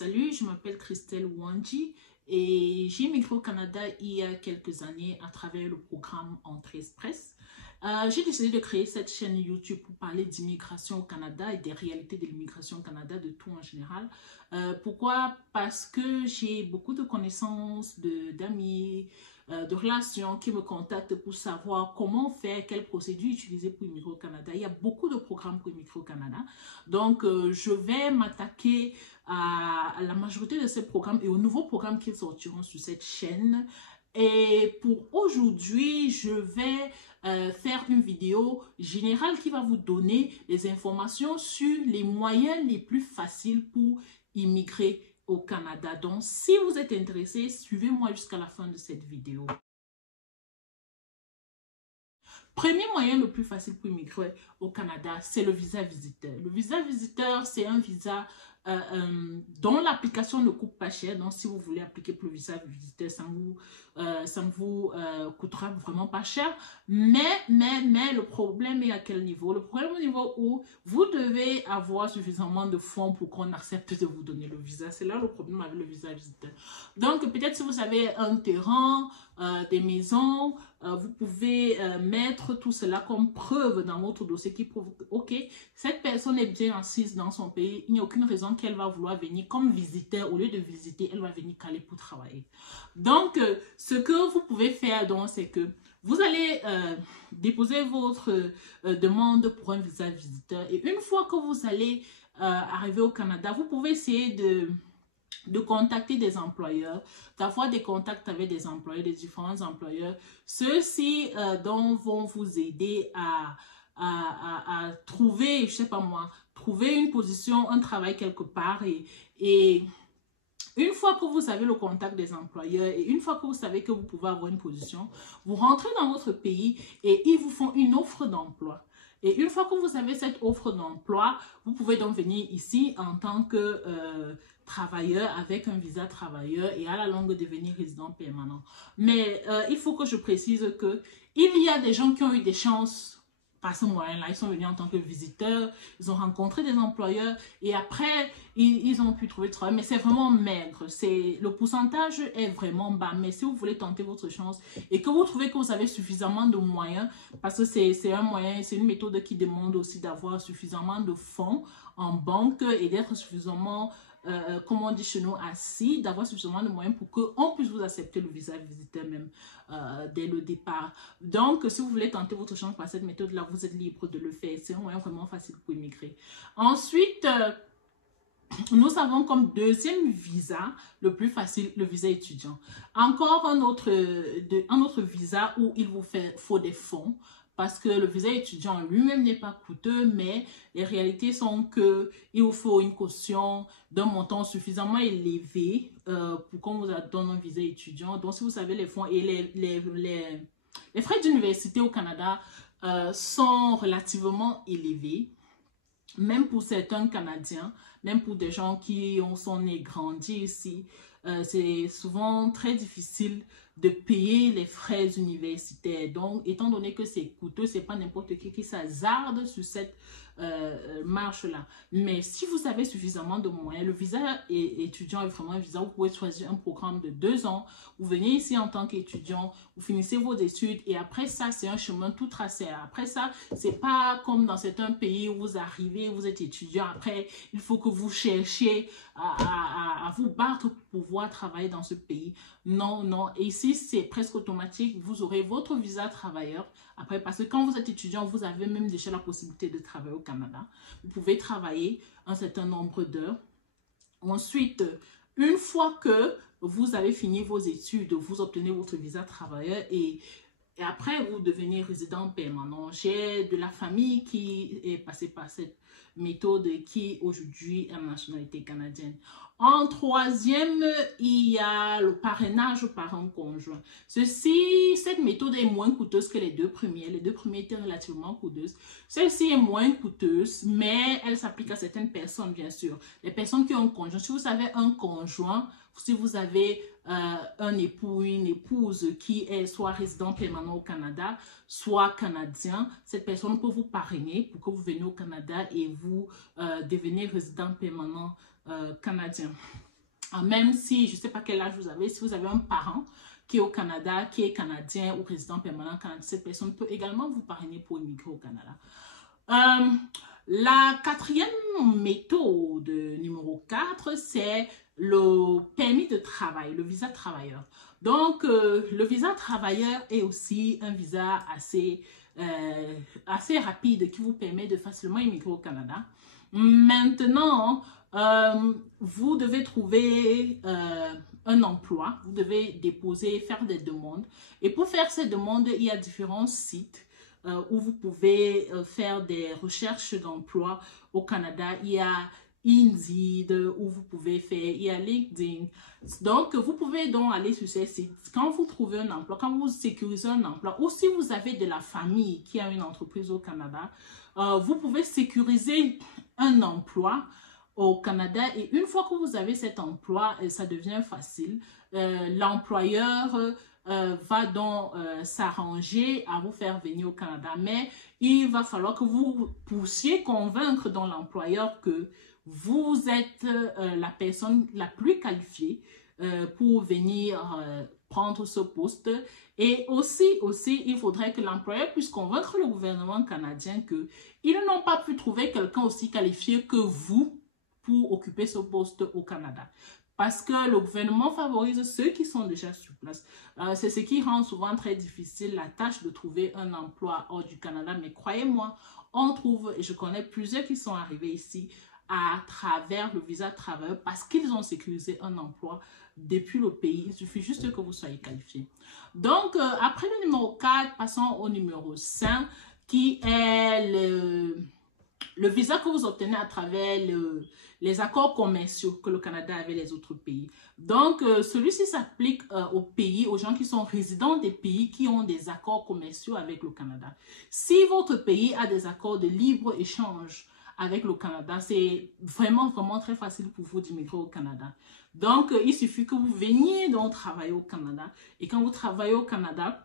Salut, je m'appelle Christelle Wanji et j'ai immigré au Canada il y a quelques années à travers le programme Entrée Express. J'ai décidé de créer cette chaîne YouTube pour parler d'immigration au Canada et des réalités de l'immigration au Canada, de tout en général. Pourquoi? Parce que j'ai beaucoup de connaissances, d'amis, de relations qui me contactent pour savoir comment faire, quelles procédures utiliser pour immigrer au Canada. Il y a beaucoup de programmes pour immigrer au Canada. Donc, je vais m'attaquer à la majorité de ces programmes et aux nouveaux programmes qui sortiront sur cette chaîne. Et pour aujourd'hui, je vais faire une vidéo générale qui va vous donner des informations sur les moyens les plus faciles pour immigrer au Canada. Donc, si vous êtes intéressé, suivez-moi jusqu'à la fin de cette vidéo. Premier moyen le plus facile pour immigrer au Canada, c'est le visa visiteur. Le visa visiteur, c'est un visa dont l'application ne coûte pas cher. Donc, si vous voulez appliquer pour le visa visiteur, ça ne vous coûtera vraiment pas cher. Mais le problème est à quel niveau? Le problème au niveau où vous devez avoir suffisamment de fonds pour qu'on accepte de vous donner le visa. C'est là le problème avec le visa visiteur. Donc, peut-être si vous avez un terrain, des maisons, vous pouvez mettre tout cela comme preuve dans votre dossier qui prouve que, ok, cette personne est bien assise dans son pays, il n'y a aucune raison qu'elle va vouloir venir comme visiteur. Au lieu de visiter, elle va venir caler pour travailler. Donc, ce que vous pouvez faire, donc, c'est que vous allez déposer votre demande pour un visa visiteur. Et une fois que vous allez arriver au Canada, vous pouvez essayer de contacter des employeurs, d'avoir des contacts avec des employeurs, des différents employeurs. Ceux-ci vont vous aider à trouver, je sais pas moi, trouver une position, un travail quelque part. Et une fois que vous avez le contact des employeurs et une fois que vous savez que vous pouvez avoir une position, vous rentrez dans votre pays et ils vous font une offre d'emploi. Et une fois que vous avez cette offre d'emploi, vous pouvez donc venir ici en tant que travailleur avec un visa travailleur et à la longue devenir résident permanent. Mais il faut que je précise que il y a des gens qui ont eu des chances par ce moyen-là. Ils sont venus en tant que visiteurs, ils ont rencontré des employeurs et après, ils ont pu trouver du travail. Mais c'est vraiment maigre. Le pourcentage est vraiment bas. Mais si vous voulez tenter votre chance et que vous trouvez que vous avez suffisamment de moyens, parce que c'est un moyen, c'est une méthode qui demande aussi d'avoir suffisamment de fonds en banque et d'être suffisamment, comme on dit chez nous, assis, d'avoir suffisamment de moyens pour qu'on puisse vous accepter le visa visiteur même dès le départ. Donc, si vous voulez tenter votre chance par cette méthode-là, vous êtes libre de le faire. C'est un moyen vraiment facile pour immigrer. Ensuite, nous avons comme deuxième visa le plus facile, le visa étudiant. Encore un autre visa où il vous faut des fonds. Parce que le visa étudiant lui-même n'est pas coûteux, mais les réalités sont qu'il vous faut une caution d'un montant suffisamment élevé pour qu'on vous donne un visa étudiant. Donc, si vous savez les fonds et les frais d'université au Canada sont relativement élevés, même pour certains Canadiens, même pour des gens qui sont nés et grandis ici, c'est souvent très difficile de payer les frais universitaires. Donc, étant donné que c'est coûteux, c'est pas n'importe qui s'hasarde sur cette marche-là. Mais si vous avez suffisamment de moyens, le visa étudiant est vraiment un visa. Vous pouvez choisir un programme de 2 ans. Vous venez ici en tant qu'étudiant, vous finissez vos études et après ça, c'est un chemin tout tracé. Après ça, c'est pas comme dans certains pays où vous arrivez, vous êtes étudiant. Après, il faut que vous cherchiez à vous battre pour pouvoir travailler dans ce pays. Non, non. Et ici, c'est presque automatique. Vous aurez votre visa travailleur. Après, parce que quand vous êtes étudiant, vous avez même déjà la possibilité de travailler au Canada. Vous pouvez travailler un certain nombre d'heures. Ensuite, une fois que vous avez fini vos études, vous obtenez votre visa travailleur et après, vous devenez résident permanent. J'ai de la famille qui est passée par cette méthode qui aujourd'hui a la nationalité canadienne. En troisième, il y a le parrainage par un conjoint. Cette méthode est moins coûteuse que les deux premières. Les deux premières étaient relativement coûteuses. Celle-ci est moins coûteuse, mais elle s'applique à certaines personnes, bien sûr. Les personnes qui ont un conjoint. Si vous avez un conjoint, si vous avez un époux ou une épouse qui est soit résident permanent au Canada, soit canadien, cette personne peut vous parrainer pour que vous veniez au Canada et vous devenez résident permanent canadien. Même si, je ne sais pas quel âge vous avez, si vous avez un parent qui est au Canada, qui est canadien ou résident permanent canadien, cette personne peut également vous parrainer pour immigrer au Canada. La quatrième méthode, numéro 4, c'est le permis de travail, le visa travailleur. Donc, le visa travailleur est aussi un visa assez rapide qui vous permet de facilement immigrer au Canada. Maintenant, vous devez trouver un emploi, vous devez déposer, faire des demandes. Et pour faire ces demandes, il y a différents sites où vous pouvez faire des recherches d'emploi au Canada. Il y a Indeed où vous pouvez faire, il y a LinkedIn. Donc, vous pouvez donc aller sur ces sites. Quand vous trouvez un emploi, quand vous sécurisez un emploi, ou si vous avez de la famille qui a une entreprise au Canada, vous pouvez sécuriser un emploi au Canada et une fois que vous avez cet emploi, ça devient facile. L'employeur va donc s'arranger à vous faire venir au Canada, mais il va falloir que vous puissiez convaincre dans l'employeur que vous êtes la personne la plus qualifiée pour venir prendre ce poste. Et aussi, il faudrait que l'employeur puisse convaincre le gouvernement canadien qu'ils n'ont pas pu trouver quelqu'un aussi qualifié que vous pour occuper ce poste au Canada. Parce que le gouvernement favorise ceux qui sont déjà sur place. C'est ce qui rend souvent très difficile la tâche de trouver un emploi hors du Canada. Mais croyez-moi, on trouve, et je connais plusieurs qui sont arrivés ici à travers le visa travailleur parce qu'ils ont sécurisé un emploi depuis le pays. Il suffit juste que vous soyez qualifié. Donc, après le numéro 4, passons au numéro 5 qui est le visa que vous obtenez à travers les accords commerciaux que le Canada a avec les autres pays. Donc, celui-ci s'applique aux pays, aux gens qui sont résidents des pays qui ont des accords commerciaux avec le Canada. Si votre pays a des accords de libre-échange avec le Canada, c'est vraiment très facile pour vous d'immigrer au Canada. Donc, il suffit que vous veniez donc travailler au Canada. Et quand vous travaillez au Canada,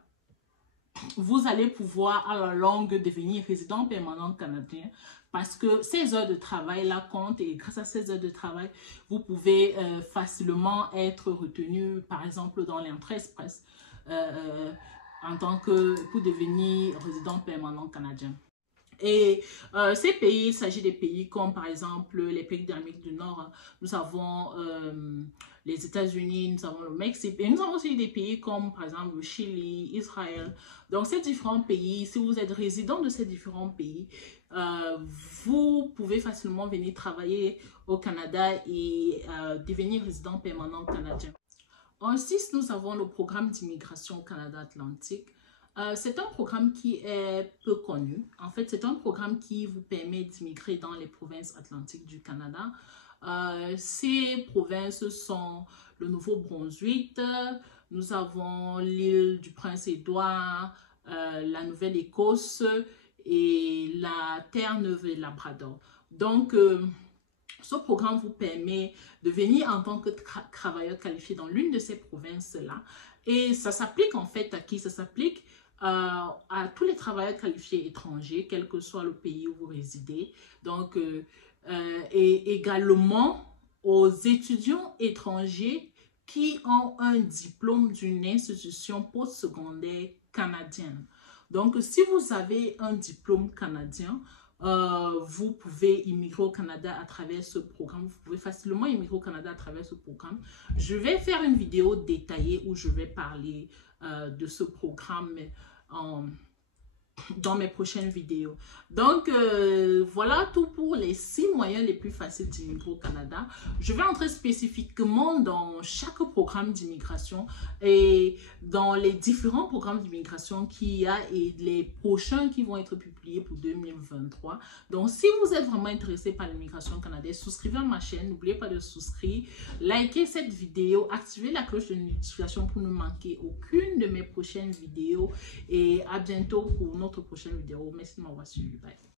vous allez pouvoir à la longue devenir résident permanent canadien parce que ces heures de travail là comptent et grâce à ces heures de travail, vous pouvez facilement être retenu par exemple dans l'entrée express en tant que pour devenir résident permanent canadien. Et ces pays, il s'agit des pays comme par exemple les pays d'Amérique du Nord. Nous avons les États-Unis, nous avons le Mexique et nous avons aussi des pays comme par exemple le Chili, Israël. Donc ces différents pays, si vous êtes résident de ces différents pays, vous pouvez facilement venir travailler au Canada et devenir résident permanent canadien. En 6, nous avons le programme d'immigration Canada Atlantique. C'est un programme qui est peu connu. En fait, c'est un programme qui vous permet d'immigrer dans les provinces atlantiques du Canada. Ces provinces sont le Nouveau-Brunswick, nous avons l'île du Prince-Édouard, la Nouvelle-Écosse et la Terre-Neuve et Labrador. Donc, ce programme vous permet de venir en tant que travailleur qualifié dans l'une de ces provinces-là. Et ça s'applique en fait à qui? Ça s'applique à tous les travailleurs qualifiés étrangers, quel que soit le pays où vous résidez. Donc, et également aux étudiants étrangers qui ont un diplôme d'une institution postsecondaire canadienne. Donc, si vous avez un diplôme canadien, vous pouvez immigrer au Canada à travers ce programme. Vous pouvez facilement immigrer au Canada à travers ce programme. Je vais faire une vidéo détaillée où je vais parler de ce programme dans mes prochaines vidéos. Donc, voilà tout pour les 6 moyens les plus faciles d'immigrer au Canada. Je vais entrer spécifiquement dans chaque programme d'immigration et dans les différents programmes d'immigration qu'il y a et les prochains qui vont être publiés pour 2023. Donc, si vous êtes vraiment intéressé par l'immigration canadienne, souscrivez à ma chaîne. N'oubliez pas de souscrire, likez cette vidéo, activez la cloche de notification pour ne manquer aucune de mes prochaines vidéos et à bientôt pour notre prochaine vidéo. Merci de m'avoir suivi. Bye.